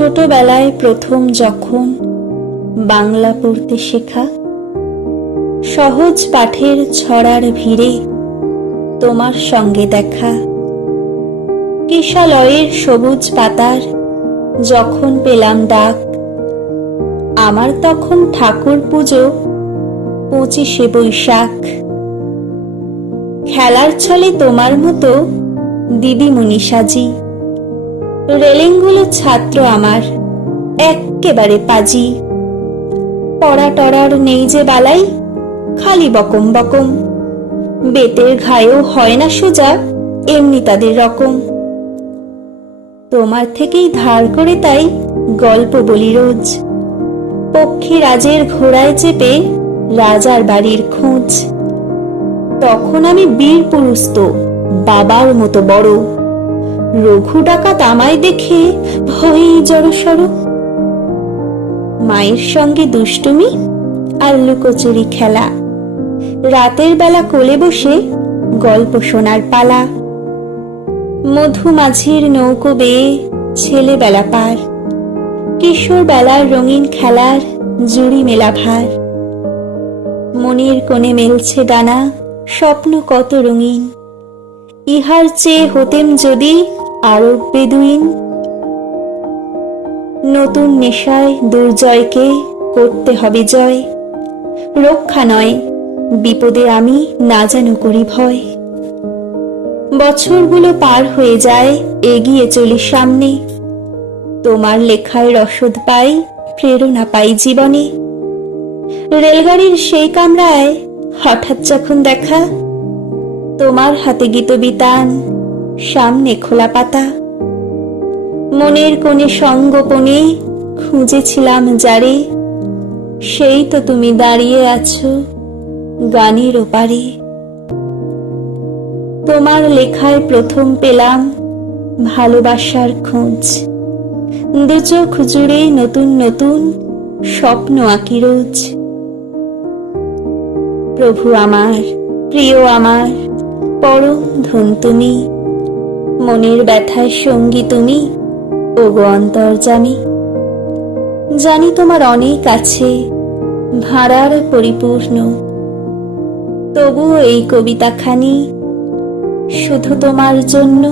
ছোটবেলায় প্রথম যখন বাংলা পড়তে শেখা, সহজ পাঠের ছড়ার ভিড়ে তোমার সঙ্গে দেখা, কিশলয়ের সবুজ পাতার যখন পেলাম ডাক, আমার তখন ঠাকুর পুজো 25শে বৈশাখ। খেলার ছলে তোমার মতো দিদিমণি সাজি, রেলিংগুলো ছাত্র আমার এক্কেবারে পাজি। পড়া টড়ার নেই যে বালাই, খালি বকম বকম, বেতের ঘায়েও হয় না সোজা এমনি তাদের রকম। তোমার থেকেই ধার করে তাই গল্প বলি রোজ, পক্ষী রাজের ঘোড়ায় চেপে রাজার বাড়ির খোঁজ। তখন আমি বীর পুরুষ তো বাবার মতো বড়, রঘু ডাকাত আমায় দেখে ভয়েই জড়সড়। মায়ের সঙ্গে দুষ্টুমি আর লুকোচুরি খেলা, রাতের বেলা কোলে বসে গল্প শোনার পালা। মধুমাঝির নৌকো বেয়ে ছেলেবেলা পার, কিশোর বেলার রঙিন খেলার জুড়ি মেলা ভার। মনের কোণে মেলছে ডানা স্বপ্ন কত রঙিন, ইহার চেয়ে হতেম যদি আরব বেদুইন। নতুন নেশায় দুর্জয়কে করতে হবে জয়, রক্ষা নয় বিপদে আমি না যেন করি ভয়। বছরগুলো পার হয়ে যায়, এগিয়ে চলি সামনে, তোমার লেখায় রসদ পাই, প্রেরণা পাই জীবনে। রেলগাড়ির সেই কামরায় হঠাৎ যখন দেখা, তোমার হাতে গীতবিতান, সামনে খোলা পাতা। মনের কোণে সঙ্গোপনে খুঁজেছিলাম যারে, সেই তো তুমি দাঁড়িয়ে আছো গানের ওপারে। তোমার লেখায় প্রথম পেলাম ভালোবাসার খোঁজ, দু চোখ জুড়ে নতুন নতুন স্বপ্ন আঁকি রোজ। প্রভু আমার, প্রিয় আমার, পরম ধন তুমি, মনের ব্যথায় সঙ্গী তুমি, ওগো অন্তর্যামী। জানি তোমার অনেক আছে ভাড়ার পরিপূর্ণ, তবুও এই কবিতাখানি শুধু তোমার জন্য।